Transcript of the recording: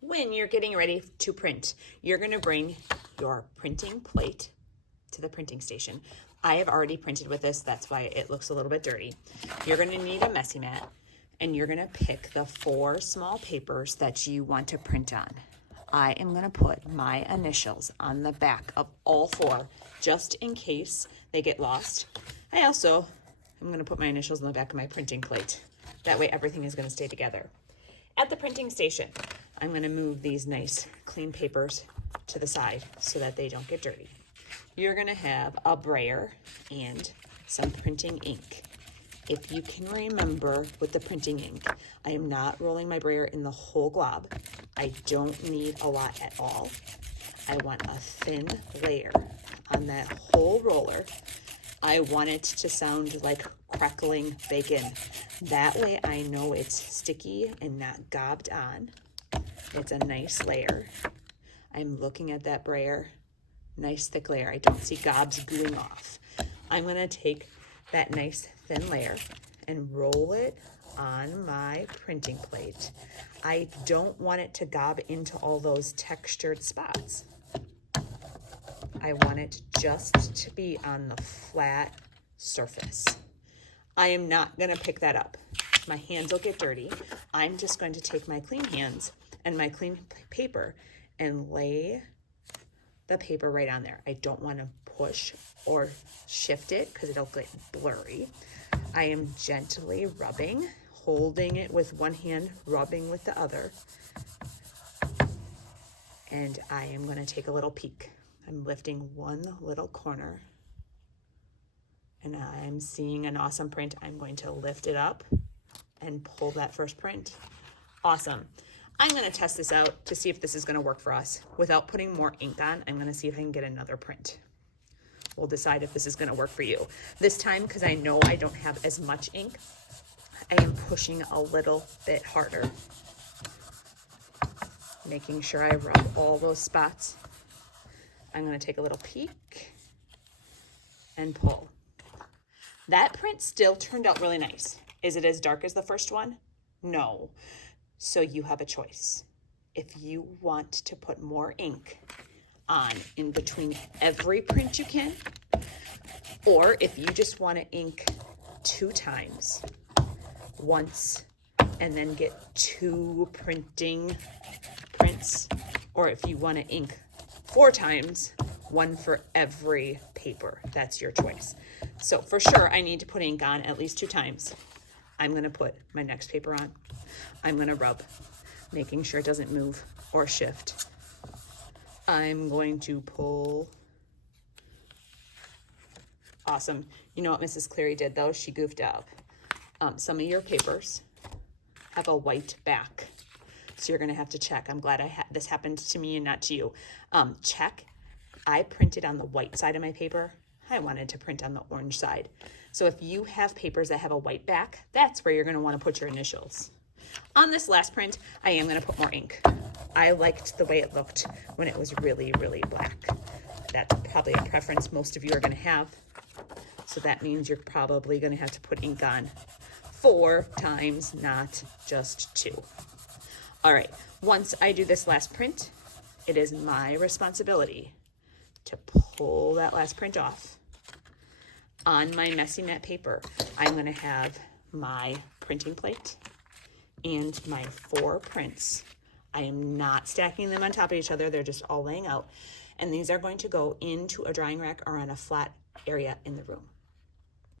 When you're getting ready to print, you're going to bring your printing plate to the printing station. I have already printed with this, that's why it looks a little bit dirty. You're going to need a messy mat, and you're going to pick the 4 small papers that you want to print on. I am going to put my initials on the back of all 4, just in case they get lost. I also am going to put my initials on the back of my printing plate. That way everything is going to stay together. At the printing station, I'm going to move these nice clean papers to the side so that they don't get dirty. You're going to have a brayer and some printing ink. If you can remember with the printing ink, I am not rolling my brayer in the whole glob. I don't need a lot at all. I want a thin layer on that whole roller. I want it to sound like crackling bacon. That way I know it's sticky and not gobbed on. It's a nice layer. I'm looking at that brayer. Nice thick layer. I don't see gobs gooing off. I'm going to take that nice thin layer and roll it on my printing plate. I don't want it to gob into all those textured spots. I want it just to be on the flat surface. I am not going to pick that up. My hands will get dirty. I'm just going to take my clean hands and my clean paper and lay the paper right on there. I don't want to push or shift it because it'll get blurry. I am gently rubbing, holding it with one hand, rubbing with the other. And I am going to take a little peek. I'm lifting one little corner and I'm seeing an awesome print. I'm going to lift it up and pull that first print. Awesome. I'm going to test this out to see if this is going to work for us. Without putting more ink on, I'm going to see if I can get another print. We'll decide if this is going to work for you. This time, because I know I don't have as much ink, I am pushing a little bit harder, making sure I rub all those spots. I'm going to take a little peek and pull. That print still turned out really nice. Is it as dark as the first one? No. So you have a choice. If you want to put more ink on in between every print you can, or if you just want to ink 2 times, once and then get 2 prints, or if you want to ink 4 times, 1 for every paper. That's your choice. So for sure, I need to put ink on at least 2 times. I'm going to put my next paper on. I'm going to rub, making sure it doesn't move or shift. I'm going to pull. Awesome. You know what Mrs. Cleary did though? She goofed up. Some of your papers have a white back. So you're going to have to check. I'm glad this happened to me and not to you. Check. I printed on the white side of my paper. I wanted to print on the orange side. So if you have papers that have a white back, that's where you're going to want to put your initials. On this last print, I am going to put more ink. I liked the way it looked when it was really, really black. That's probably a preference most of you are going to have. So that means you're probably going to have to put ink on 4 times, not just 2. All right, once I do this last print, it is my responsibility to pull that last print off. On my messy mat paper, I'm going to have my printing plate and my 4 prints. I am not stacking them on top of each other. They're just all laying out. And these are going to go into a drying rack or on a flat area in the room.